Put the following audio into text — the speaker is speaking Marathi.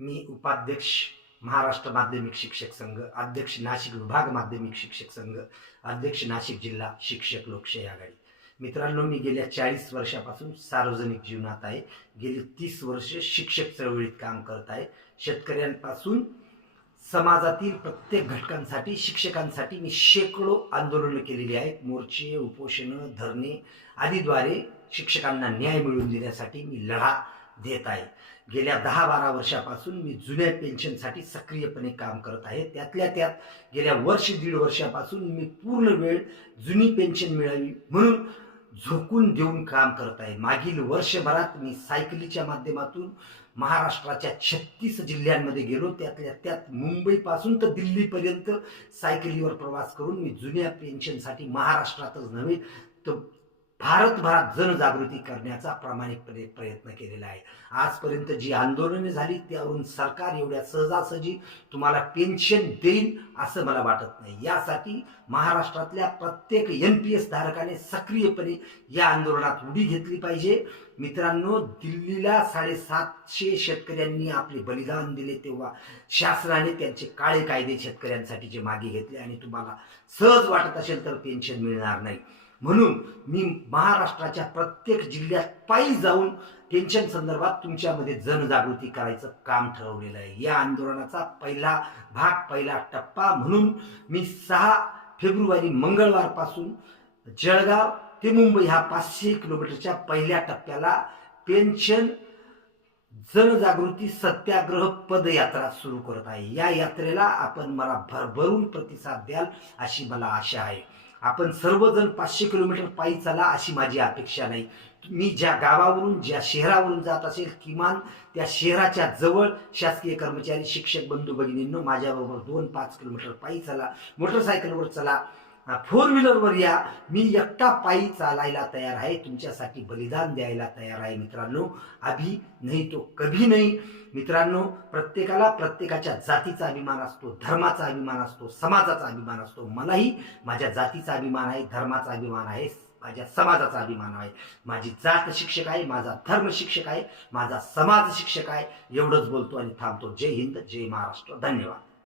मी उपाध्यक्ष महाराष्ट्र माध्यमिक शिक्षक संघ अध्यक्ष नाशिक विभाग माध्यमिक शिक्षक संघ अध्यक्ष नाशिक जिल्हा शिक्षक लोकशाही आघाडी. मित्रांनो मी गेल्या चाळीस वर्षापासून सार्वजनिक जीवनात आहे. गेली तीस वर्ष शिक्षक चळवळीत काम करत आहे. शेतकऱ्यांपासून समाजातील प्रत्येक घटकांसाठी शिक्षकांसाठी मी शेकडो आंदोलनं केलेली आहेत. मोर्चे उपोषणं धरणे आदीद्वारे शिक्षकांना न्याय मिळवून देण्यासाठी मी लढा देत आहे. गेल्या दहा बारा वर्षापासून मी जुन्या पेन्शनसाठी सक्रियपणे काम करत आहे. त्यातल्या त्यात गेल्या वर्ष दीड वर्षापासून मी पूर्ण वेळ जुनी पेन्शन मिळावी म्हणून झोकून देऊन काम करत आहे. मागील वर्षभरात मी सायकलीच्या माध्यमातून महाराष्ट्राच्या छत्तीस जिल्ह्यांमध्ये गेलो. त्यातल्या त्यात मुंबईपासून तर दिल्लीपर्यंत सायकलीवर प्रवास करून मी जुन्या पेन्शनसाठी महाराष्ट्रातच नव्हे तर भारतभरात जनजागृती करण्याचा प्रामाणिकपणे प्रयत्न केलेला आहे. आजपर्यंत जी आंदोलने झाली त्यावरून सरकार एवढ्या सहजासहजी तुम्हाला पेन्शन देईल असं मला वाटत नाही. यासाठी महाराष्ट्रातल्या प्रत्येक एन पी एस धारकाने सक्रियपणे या आंदोलनात उडी घेतली पाहिजे. मित्रांनो दिल्लीला साडेसातशे शेतकऱ्यांनी आपले बलिदान दिले तेव्हा शासनाने त्यांचे काळे कायदे शेतकऱ्यांसाठीचे मागे घेतले आणि तुम्हाला सहज वाटत असेल तर पेन्शन मिळणार नाही. म्हणून मी महाराष्ट्राच्या प्रत्येक जिल्ह्यात पायी जाऊन पेन्शन संदर्भात तुमच्यामध्ये जनजागृती करायचं काम ठरवलेलं आहे. या आंदोलनाचा पहिला भाग पहिला टप्पा म्हणून मी सहा फेब्रुवारी मंगळवारपासून जळगाव ते मुंबई ह्या पाचशे किलोमीटरच्या पहिल्या टप्प्याला पेन्शन जनजागृती सत्याग्रह पदयात्रा सुरू करत आहे. या यात्रेला आपण मला भरभरून प्रतिसाद द्याल अशी मला आशा आहे. आपण सर्वजण पाचशे किलोमीटर पायी चला अशी माझी अपेक्षा नाही. मी ज्या गावावरून ज्या शहरावरून जात असेल किमान त्या शहराच्या जवळ शासकीय कर्मचारी शिक्षक बंधू भगिनींनो माझ्याबरोबर दोन पाच किलोमीटर पायी चला मोटरसायकलवर चला. फोर व्हीलरवर या. मी एकटा पायी चालायला तयार आहे. तुमच्यासाठी बलिदान द्यायला तयार आहे मित्रांनो. अभी नाही तो कभी नाही. मित्रांनो प्रत्येकाला प्रत्येकाच्या जातीचा अभिमान असतो धर्माचा अभिमान असतो समाजाचा अभिमान असतो. मलाही माझ्या जातीचा अभिमान आहे धर्माचा अभिमान आहे माझ्या समाजाचा अभिमान आहे. माझी जात शिक्षक आहे माझा धर्म शिक्षक आहे माझा समाज शिक्षक आहे. एवढंच बोलतो आणि थांबतो. जय हिंद जय महाराष्ट्र. धन्यवाद.